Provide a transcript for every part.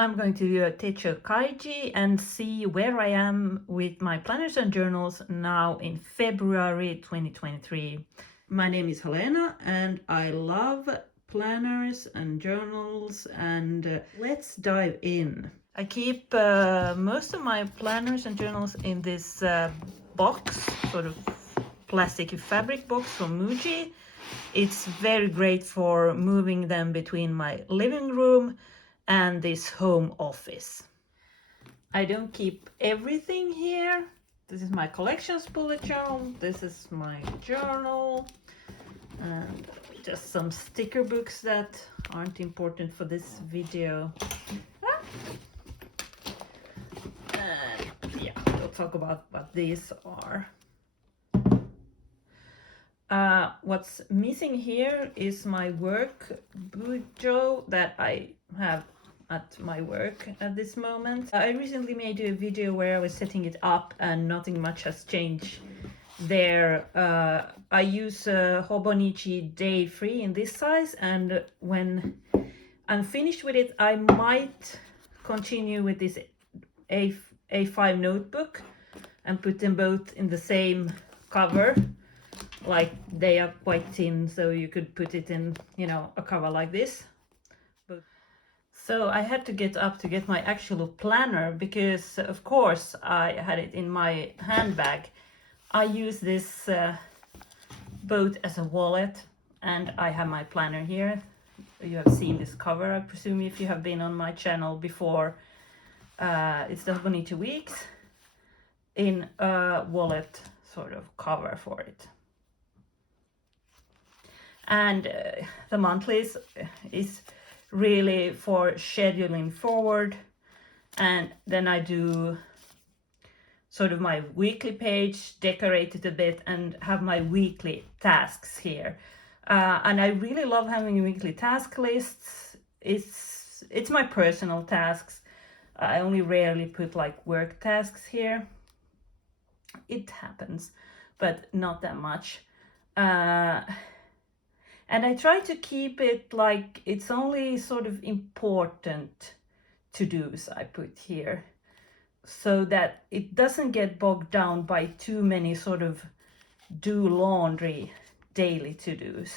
I'm going to do a Techo kaigi and see where I am with my planners and journals now in February 2023. My name is Helena and I love planners and journals, and let's dive in. I keep most of my planners and journals in this box, sort of plastic fabric box from Muji. It's very great for moving them between my living room and this home office. I don't keep everything here. This is my collections bullet journal. This is my journal. And just some sticker books that aren't important for this video. And yeah, we'll talk about what these are. What's missing here is my work bujo that I have at my work at this moment. I recently made a video where I was setting it up and nothing much has changed there. I use Hobonichi Day 3 in this size, and when I'm finished with it I might continue with this A5 notebook and put them both in the same cover. Like, they are quite thin, so you could put it in, you know, a cover like this. So I had to get up to get my actual planner because, of course, I had it in my handbag. I use this both as a wallet, and I have my planner here. You have seen this cover, I presume, if you have been on my channel before. It's the Hobonichi Weeks in a wallet sort of cover for it. And the monthlies is really for scheduling forward, and then I do sort of my weekly page, decorate it a bit, and have my weekly tasks here. And I really love having weekly task lists. It's my personal tasks. I only rarely put like work tasks here. It happens, but not that much. And I try to keep it like it's only sort of important to-dos I put here, so that it doesn't get bogged down by too many sort of do laundry daily to-dos.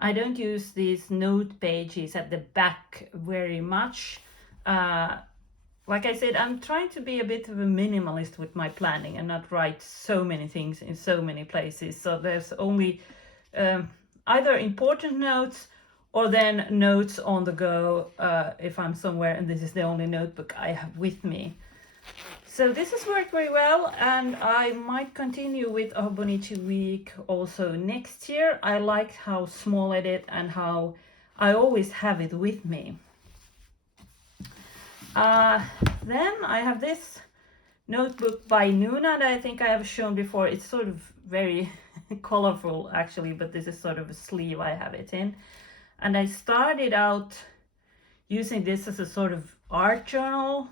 I don't use these note pages at the back very much. Like I said, I'm trying to be a bit of a minimalist with my planning and not write so many things in so many places. So there's only either important notes or then notes on the go if I'm somewhere and this is the only notebook I have with me. So this has worked very well, and I might continue with a Hobonichi Week also next year. I liked how small it is and how I always have it with me. Then I have this notebook by Nuna that I think I have shown before. It's sort of very colorful actually, but this is sort of a sleeve I have it in. And I started out using this as a sort of art journal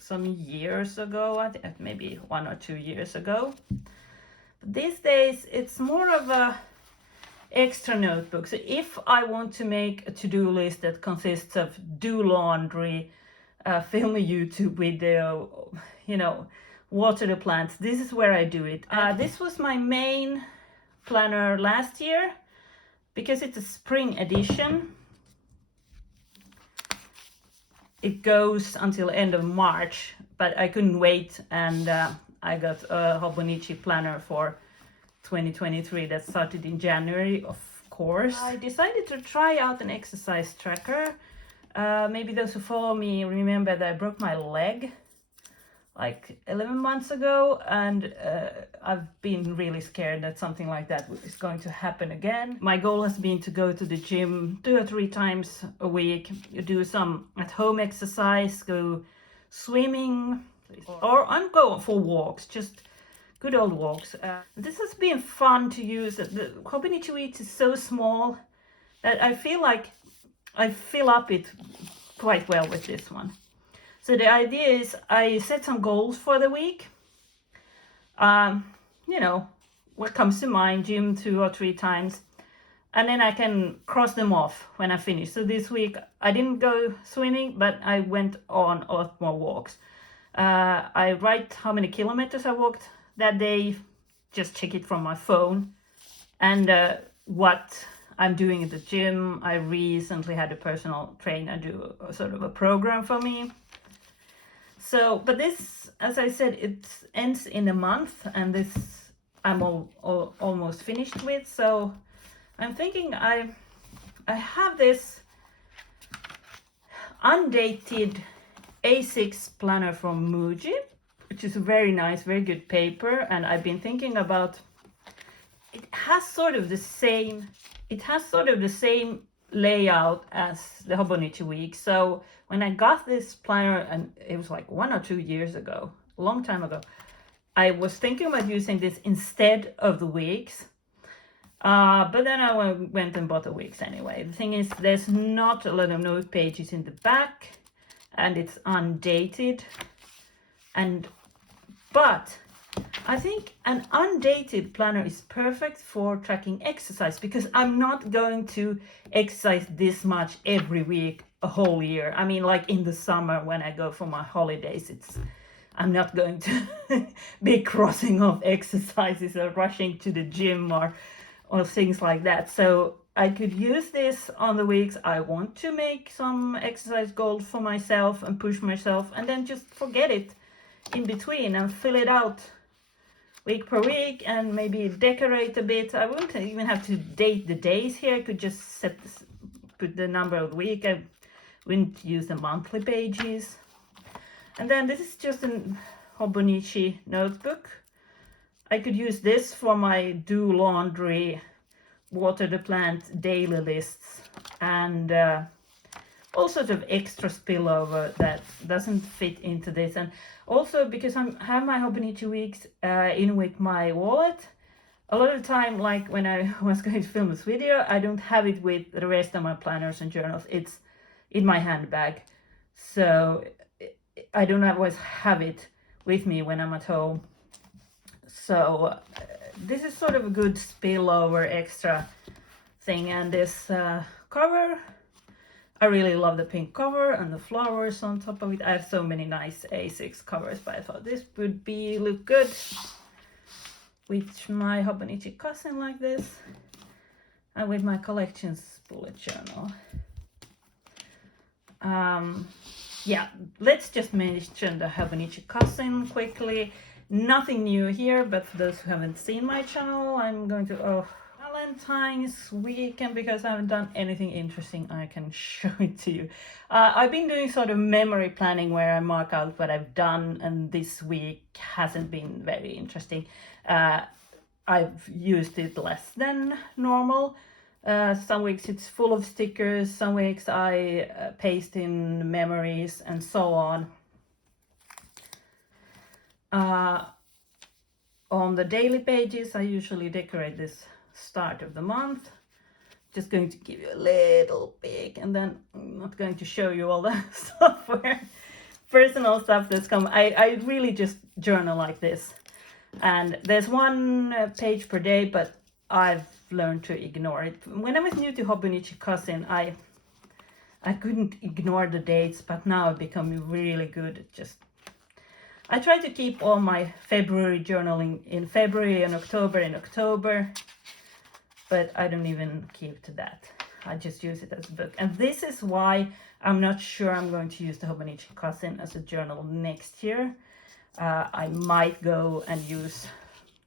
some years ago, I think maybe 1 or 2 years ago. But these days it's more of a extra notebook. So if I want to make a to-do list that consists of do laundry, film a YouTube video, you know, water the plants, this is where I do it. This was my main planner last year because it's a spring edition. It goes until end of March, but I couldn't wait, and I got a Hobonichi planner for 2023 that started in January, of course. I decided to try out an exercise tracker. Maybe those who follow me remember that I broke my leg like 11 months ago, and I've been really scared that something like that is going to happen again. My goal has been to go to the gym 2 or 3 times a week, do some at-home exercise, go swimming, or I'm going for walks, just good old walks. This has been fun to use. The Hobonichi Week is so small that I feel like I fill up it quite well with this one. So the idea is I set some goals for the week. You know, what comes to mind, gym 2 or 3 times. and then I can cross them off when I finish. So this week I didn't go swimming, but I went on a lot more walks. I write how many kilometers I walked that day, just check it from my phone, and what I'm doing at the gym. I recently had a personal trainer do a sort of a program for me. So, but this, as I said, it ends in a month, and this I'm almost finished with. So I'm thinking I have this undated A6 planner from Muji, which is a very nice, very good paper, and I've been thinking about it has sort of the same layout as the Hobonichi week. So when I got this planner, and it was like 1 or 2 years ago, a long time ago, I was thinking about using this instead of the weeks. But then I went and bought the weeks anyway. The thing is, there's not a lot of note pages in the back, and it's undated. But I think an undated planner is perfect for tracking exercise, because I'm not going to exercise this much every week a whole year. I mean, like in the summer when I go for my holidays, I'm not going to be crossing off exercises or rushing to the gym or things like that. So I could use this on the weeks I want to make some exercise goals for myself and push myself, and then just forget it in between and fill it out week per week, and maybe decorate a bit. I wouldn't even have to date the days here. I could just put the number of the week. I wouldn't use the monthly pages. And then this is just a Hobonichi notebook. I could use this for my do laundry, water the plant daily lists, and all sorts of extra spillover that doesn't fit into this. And also, because I have my Hobonichi weeks in with my wallet, a lot of the time, like when I was going to film this video, I don't have it with the rest of my planners and journals. It's in my handbag, so I don't always have it with me when I'm at home. So this is sort of a good spillover extra thing. And this cover, I really love the pink cover and the flowers on top of it. I have so many nice A6 covers, but I thought this would look good with my Hobonichi cousin like this, and with my collections bullet journal. Yeah, let's just mention the Hobonichi cousin quickly. Nothing new here, but for those who haven't seen my channel, I'm going to Valentine's weekend, because I haven't done anything interesting, I can show it to you. I've been doing sort of memory planning where I mark out what I've done, and this week hasn't been very interesting. I've used it less than normal. Some weeks it's full of stickers, some weeks I paste in memories and so on. On the daily pages, I usually decorate this start of the month. Just going to give you a little peek, and then I'm not going to show you all the stuff where personal stuff that's come. I really just journal like this, and there's one page per day, but I've learned to ignore it. When I was new to Hobonichi cousin, I couldn't ignore the dates, but now I've become really good at just, I try to keep all my February journaling in February and October in October, but I don't even keep to that. I just use it as a book. And this is why I'm not sure I'm going to use the Hobonichi cousin as a journal next year. I might go and use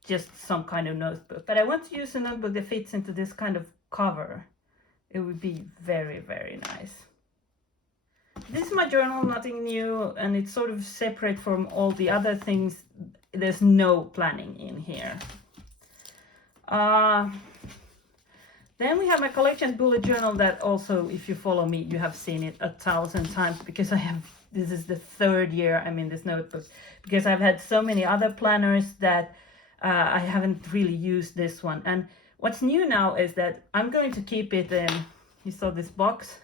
just some kind of notebook, but I want to use a notebook that fits into this kind of cover. It would be very, very nice. This is my journal, nothing new, and it's sort of separate from all the other things. There's no planning in here. Then we have my collection bullet journal that also, if you follow me, you have seen it 1,000 times, because this is the 3rd year I'm in this notebook, because I've had so many other planners that I haven't really used this one. And what's new now is that I'm going to keep it in, you saw this box,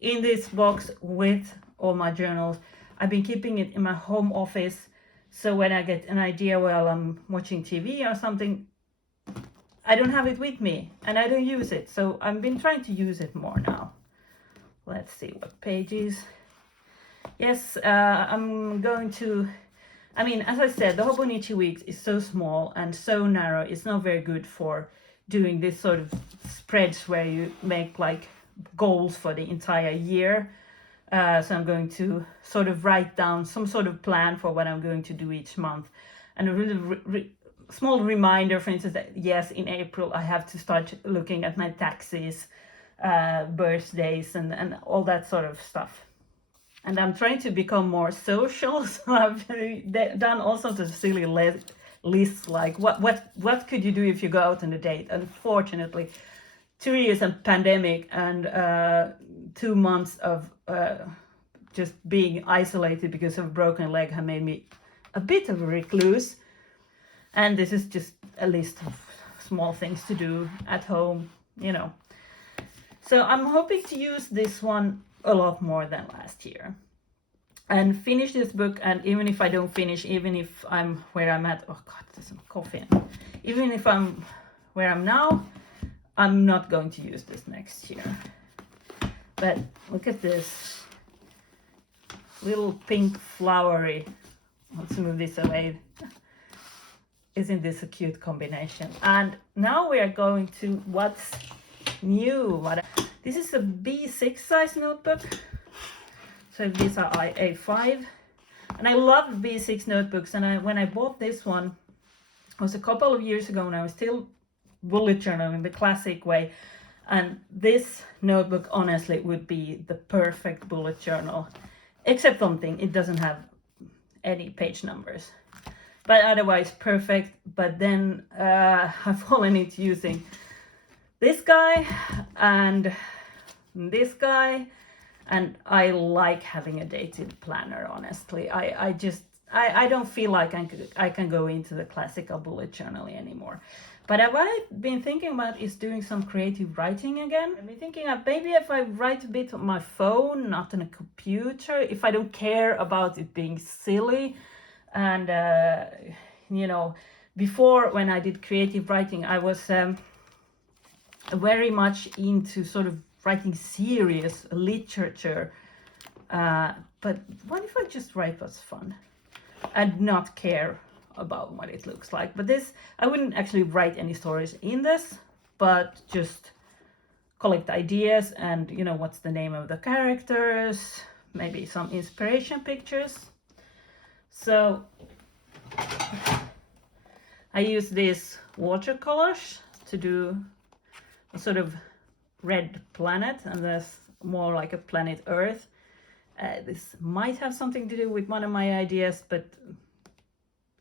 in this box with all my journals. I've been keeping it in my home office, so when I get an idea while I'm watching TV or something, I don't have it with me and I don't use it. So I've been trying to use it more now. Let's see what pages. Yes, I'm going to, I mean, as I said, the Hobonichi weeks is so small and so narrow. It's not very good for doing this sort of spreads where you make like goals for the entire year. So I'm going to sort of write down some sort of plan for what I'm going to do each month. And a really small reminder, for instance, that yes, in April I have to start looking at my taxes, birthdays, and all that sort of stuff. And I'm trying to become more social, so I've done all sorts of silly lists, like what could you do if you go out on a date? Unfortunately, 2 years of pandemic and 2 months of just being isolated because of a broken leg have made me a bit of a recluse. And this is just a list of small things to do at home, you know. So I'm hoping to use this one a lot more than last year and finish this book. And even if I don't finish, even if I'm where I'm at, oh God, there's some coffee in. Even if I'm where I'm now, I'm not going to use this next year. But look at this little pink flowery. Let's move this away. Isn't this a cute combination? And now we are going to what's new. This is a B6 size notebook. So these are A5. And I love B6 notebooks. And when I bought this one, it was a couple of years ago when I was still bullet journaling the classic way. And this notebook honestly would be the perfect bullet journal. Except one thing, it doesn't have any page numbers. But otherwise perfect. But then I've fallen into using this guy and this guy, and I like having a dated planner, honestly. I don't feel like I can go into the classical bullet journaling anymore. But what I've been thinking about is doing some creative writing again. I've been thinking of maybe if I write a bit on my phone, not on a computer, if I don't care about it being silly. And, you know, before when I did creative writing, I was very much into sort of writing serious literature. But what if I just write what's fun and not care about what it looks like? But this, I wouldn't actually write any stories in this, but just collect ideas and, you know, what's the name of the characters, maybe some inspiration pictures. So I use these watercolors to do a sort of red planet, and there's more like a planet Earth. This might have something to do with one of my ideas, but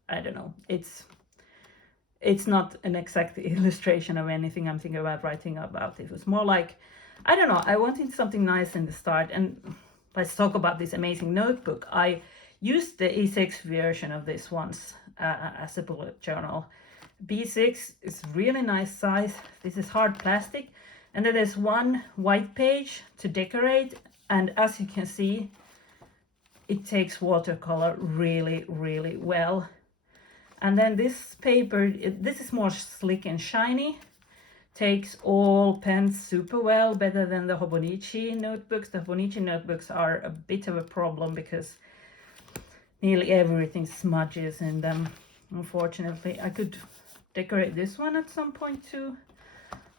I don't know. It's not an exact illustration of anything I'm thinking about writing about. It was more like, I don't know, I wanted something nice in the start. And let's talk about this amazing notebook. I used the E6 version of this once as a bullet journal. B6 is really nice size. This is hard plastic. And then there's one white page to decorate. And as you can see, it takes watercolor really, really well. And then this paper, this is more slick and shiny. Takes all pens super well, better than the Hobonichi notebooks. The Hobonichi notebooks are a bit of a problem because nearly everything smudges in them, unfortunately. I could decorate this one at some point too.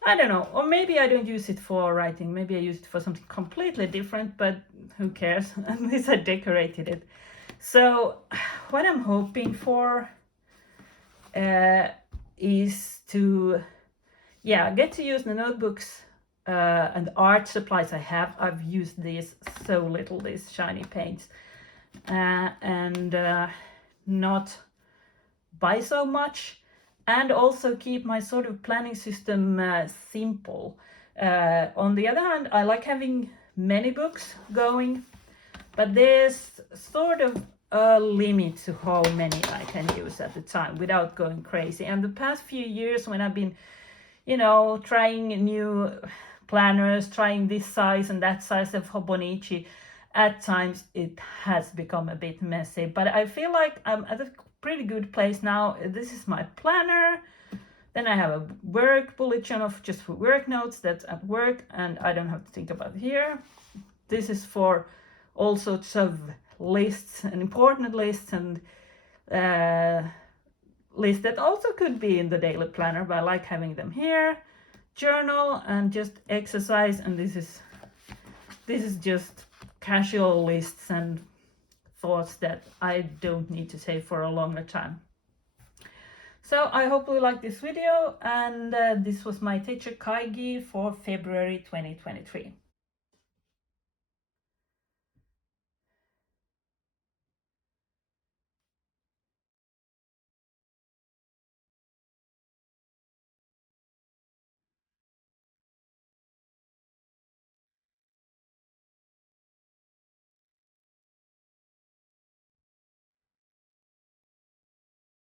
I don't know, or maybe I don't use it for writing. Maybe I use it for something completely different, but who cares? At least I decorated it. So what I'm hoping for is to, get to use the notebooks and the art supplies I have. I've used these so little, these shiny paints, and not buy so much. And also keep my sort of planning system simple. On the other hand, I like having many books going, but there's sort of a limit to how many I can use at the time without going crazy. And the past few years when I've been, trying new planners, trying this size and that size of Hobonichi, at times it has become a bit messy. But I feel like I'm at a pretty good place now. This is my planner Then I have a work bullet journal just for work notes that's at work and I don't have to think about here. This is for all sorts of lists and important lists and lists that also could be in the daily planner, but I like having them here. Journal and just exercise, and this is just casual lists and thoughts that I don't need to save for a longer time. So I hope you like this video, and this was my Techo kaigi for February 2023.